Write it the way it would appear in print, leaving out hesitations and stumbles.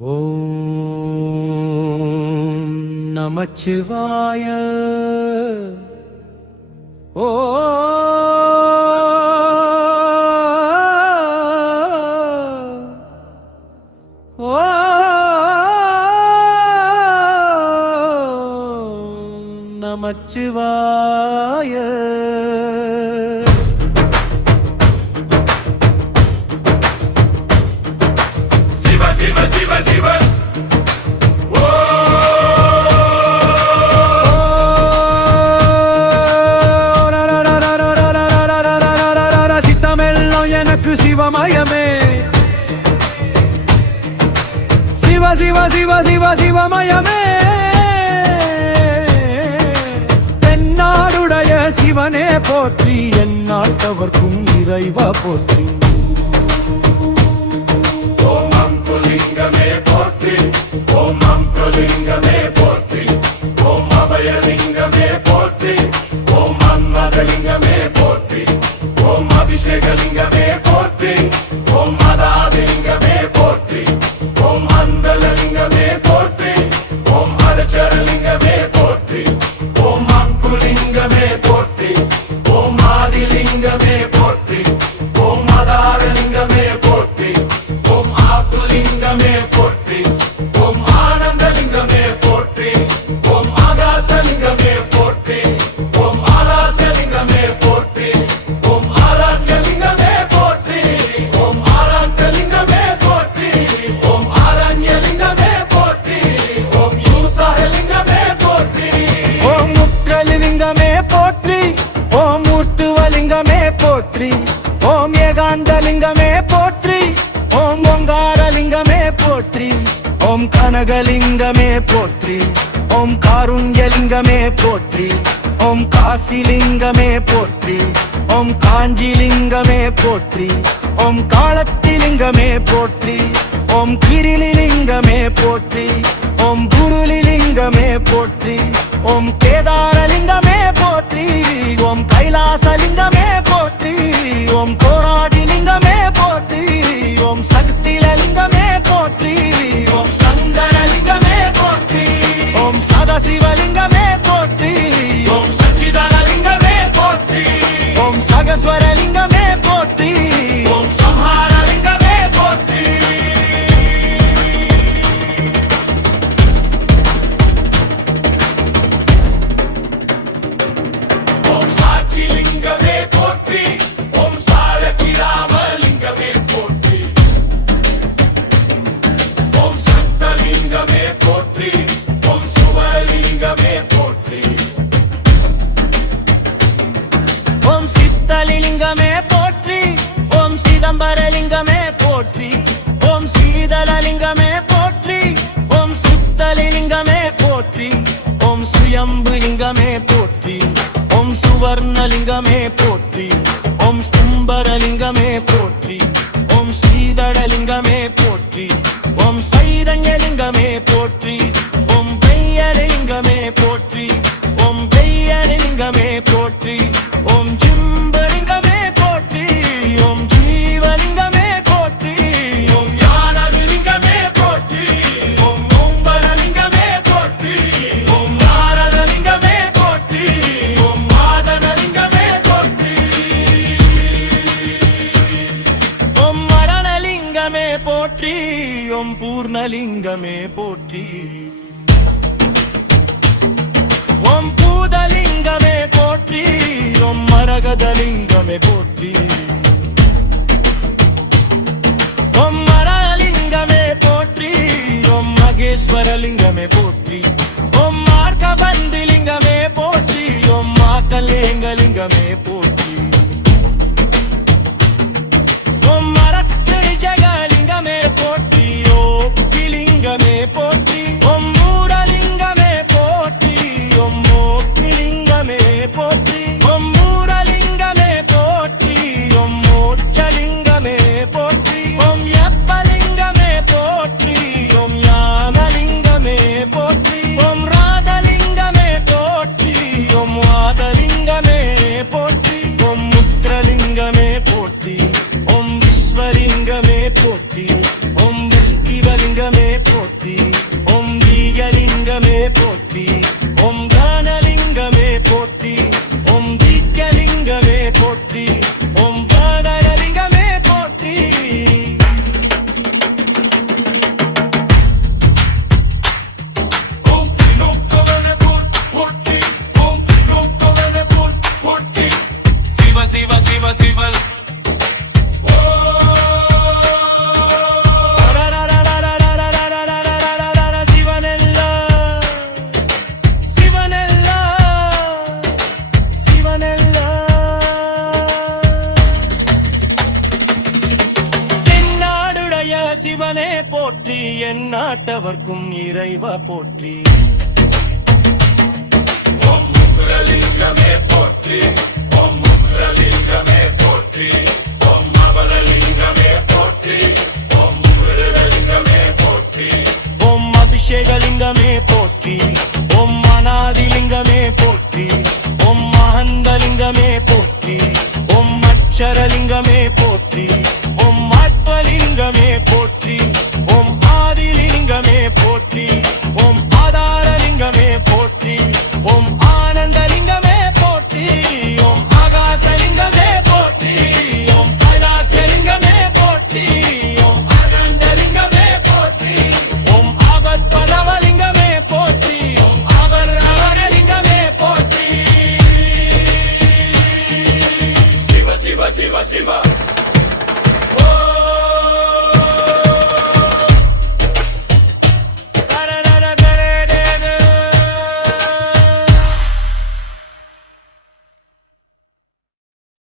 ஓம் நமச்சிவாய. நமச்சிவாய. சிவ சிவ சிவ சிவ சித்தமெல்லாம் எனக்கு சிவமயமே. சிவ சிவ சிவ சிவ சிவமயமே. தென்னாடுடைய சிவனே போற்றி, என் நாட்டவர்க்கும் இறைவா போற்றி. ஓம் அங்குலிங்கமே போற்றி, ஓம் அங்குலிங்கமே போற்றி, ஓம் அபயலிங்கமே போற்றி, ஓம் அன்மதலிங்கமே போற்றி, ஓம் அபிஷேகலிங்கமே போற்றி, ஓம் மதாதிலிங்கமே போற்றி, ஓம் அந்தலலிங்கமே போற்றி, ஓம் அலச்சரலிங்கமே போற்றி, ஓம் அங்குலிங்கமே போற்றி, ஓம் ஆதிலிங்கமே போற்றி, ஓம் மதாரலிங்கமே போற்றி, ஓம் ஆத்துலிங்கமே போற்றி, ஓம் ஆனந்தலிங்கமே போற்றி, ஓம் ஆகாசலிங்கமே போற்றி, ஓம் ஆலாசலிங்கமே போற்றி, ஓம் ஆராத்யலிங்கமே போற்றி, ஓம் ஆராத்யலிங்கமே போற்றி, ஓம் ஆரண்யலிங்கமே போற்றி, ஓம் யூசஹலிங்கமே போற்றி, ஓம் முற்றலிங்கமே போற்றி, ஓம் மூர்த்துவலிங்கமே போற்றி, ஓம் ஏகாந்தலிங்கமே போற்றி, ஓம் ஓங்காரலிங்கமே போற்றி, ஓம் கனகலிங்கமே போற்றி, ஓம் காருண்யலிங்கமே போற்றி, ஓம் காசிலிங்கமே போற்றி, ஓம் காஞ்சிலிங்கமே போற்றி, ஓம் காலத்திலிங்கமே போற்றி, ஓம் கிரிலிலிங்கமே போற்றி, ஓம் குருலிலிங்கமே போற்றி, ஓம் கேதாரலிங்கமே போற்றி, ஓம் கைலாசலிங்கமே போற்றி, ஓம் கோராடிலிங்கமே போற்றி, ஓம் சக்திலிங்கமே போற்றி, ஓம் சங்கரலிங்கமே போற்றி, ஓம் சதாசிவலிங்கமே போற்றி, ஓம் சச்சிதானலிங்கமே போற்றி, ஓம் சகஸ்வரலிங்கமே போற்றி, ஓம் சம்ஹாரலிங்கமே போற்றி. ஓம் சாட்சிலிங்கமே போற்றி, ஓம் சாலகிராமலிங்கமே போற்றி, ஓம் சக்தலிங்கமே போற்றி, ஓம் சுவலிங்கமே போற்றி, ஓம் சித்தலிங்கமே போற்றி, ஓம் சிதம்பரலிங்கமே போற்றி, ஓம் சீதளலிங்கமே போற்றி, ஓம் சுத்தலிங்கமே போற்றி, ஓம் சுயம்புலிங்கமே போற்றி, ஓம் சுவர்ணலிங்கமே போற்றி, ஓம் ஸ்தும்பரலிங்கமே போற்றி, ஓம் ஸ்ரீதளலிங்கமே போற்றி, ஓம் சைதன்யலிங்கமே போற்றி, ஓம் பெய்யலிங்கமே போற்றி, ஓம் பெய்யலிங்கமே போற்றி, ஓம் ஜிம்பலிங்கமே போற்றி, ஓம் ஜீவலிங்கமே போற்றி, ஓம் ஞானலிங்கமே போற்றி, ஓம் ஓம்பரலிங்கமே போற்றி, ஓம் நாரதலிங்கமே போற்றி, ஓம் மாதனலிங்கமே போற்றி, ஓம் மரணலிங்கமே போற்றி, ஓம் பூர்ணலிங்கமே போற்றி, ஓம் பூதலிங்கமே போற்றி, ஓம் மரகதலிங்கமே போற்றி, ஓம் மரலிங்கமே போற்றி, ஓம் மகேஸ்வரலிங்கமே போற்றி, ஓம் மார்க்கபந்திலிங்கமே போற்றி, ஓம் மாக்கலேங்கலிங்கமே போற்றி, ஓம் மரத்திரிஜகலிங்கமே போற்றி, ஓப்பிலிங்கமே போற்றி, ஓம் மூரலிங்கமே போற்றி, ஓம் மோக்னிலிங்கமே போற்றி, ஓம் மூரலிங்கமே போற்றி, ஓம் மோட்சலிங்கமே போற்றி, ஓம் யப்பலிங்கமே போற்றி, ஓம் யானலிங்கமே போற்றி, ஓம் ராதலிங்கமே போற்றி, ஓம் வாதலிங்கமே போற்றி, போற்றி என் நாட்டவர்க்கும் இறைவா போற்றி ஓம் உக்ரலிங்கமே போற்றி ஓம் உக்ரலிங்கமே போற்றி ஓம் அபலலிங்கமே போற்றி ஓம் உக்ரலிங்கமே போற்றி ஓம் அபிஷேகலிங்கமே போற்றி ஓம் அநாதிலிங்கமே போற்றி ஓம் மகந்தலிங்கமே போற்றி ஓம் அட்சரலிங்கமே போற்றி ஓம் ஆத்மலிங்கமே போற்றி ஓம் ஆதிலிங்கமே போற்றி ஓம் ஆதாரலிங்கமே போற்றி ஓம் ஆனந்தலிங்கமே போற்றி ஓம் ஆகாசலிங்கமே போற்றி ஓம் கைலாசலிங்கமே போற்றி ஓம் ஆனந்தலிங்கமே போற்றி ஓம் ஆபத்பதவலிங்கமே போற்றி ஓம் ஆபரணலிங்கமே போற்றி சிவ சிவ சிவ சிவ